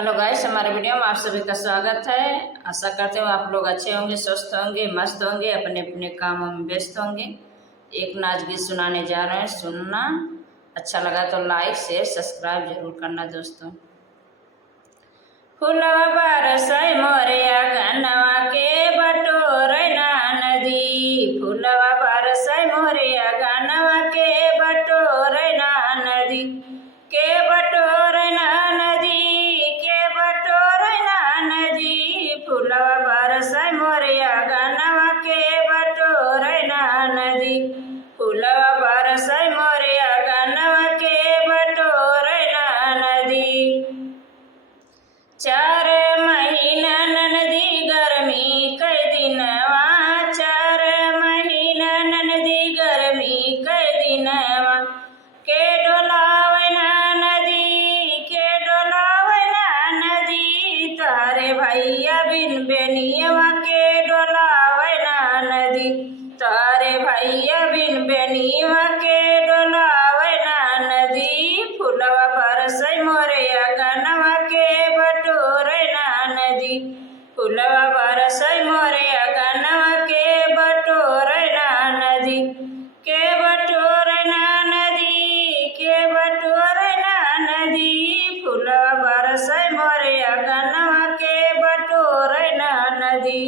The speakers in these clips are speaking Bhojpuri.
हेलो गाइस, हमारे वीडियो में आप सभी का स्वागत है। आशा करते हो आप लोग अच्छे होंगे, स्वस्थ होंगे, मस्त होंगे, अपने अपने कामों में व्यस्त होंगे। एक नाच गीत सुनाने जा रहे हैं, सुनना। अच्छा लगा तो लाइक शेयर सब्सक्राइब जरूर करना दोस्तों। फुलवा बरसै मोरिया गनवा के बटोरै ना नदी, फुलवा बरसै मोरिया गनवा के बटोरै ना नदी, के बटोरै ना नदी, के बटोरै ना नदी, फुलवा बरसै मोरिया गनवा के बटोरै ना नदी, फुलवा बरसै मोरिया गनवा के बटोरै ना नदी। 4 महीना ननदी गर्मी कै दिनवा, 4 महीना ननदी गर्मी कै दिनवा, के डोलावै ना नदी, के डोलावै ना नदी, तारे भैया बिन बेनियवा के डोलावै ना नदी, तारे भैया बिन बेनियवा के डोलावै ना नदी, फुलवा बरसै मोरिया गनवा के बटोरै ना नदी, फुलवा बरसै मोरिया गनवा के बटोरै ना नदी, के बटोरै ना नदी, के बटोरै ना नदी, फुलवा बरसै मोरिया गनवा के बटोरै ना नदी,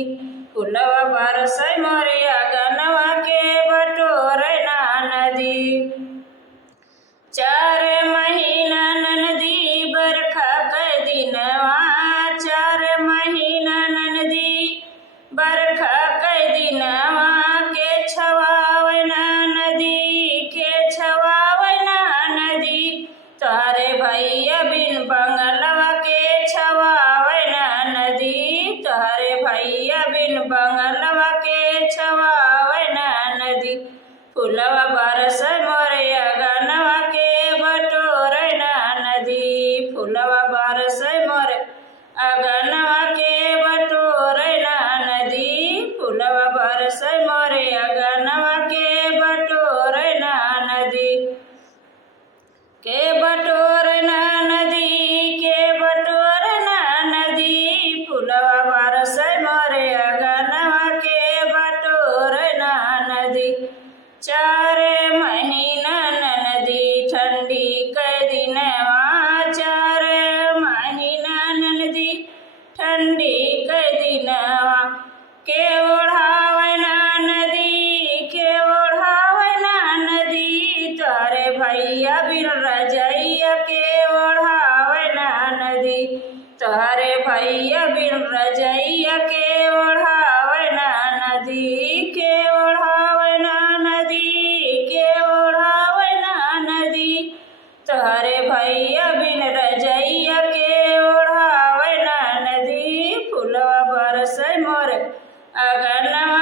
फुलवा बरसै मोरिया गनवा के बटोरै ना नदी। 4 महीना ननदी बरखा कै दिनवा, 4 महीना ननदी बरखा कै दिनवा, के छवावै ना नदी, के छवावै ना नदी, तारे भैया बिन बंगलवा के छवावै ना नदी, तारे भैया बिन बंगलवा के छवावै ना नदी, फुलवा बरसै मोरिया गनवा के बटोरै ना नदी, फुलवा बरसै मोरिया गनवा के बटोरै ना नदी, फुलवा बरसै मोरिया गनवा के बटोरै ना नदी, के बटोरै ना नदी, के बटोरै ना नदी, फुलवा बरसै मोरिया गनवा के बटोरै ना नदी। 4 महीना ननदी ठंडी कै दिनवा, 4 महीना ननदी ठंडी कै दिनवा, के ओढ़ावै ना नदी, के ओढ़ावै ना नदी, तारे भैया बिन रजैया के ओढ़ावै ना नदी, तारे भैया बिन रजैया के ओढ़ावै ना नदी, के ओढ़ावै ना नदी, के ओढ़ावै ना नदी, तारे भैया बिन रजैया के ओढ़ावै ना नदी, फुलवा बरसै मोरिया गनवा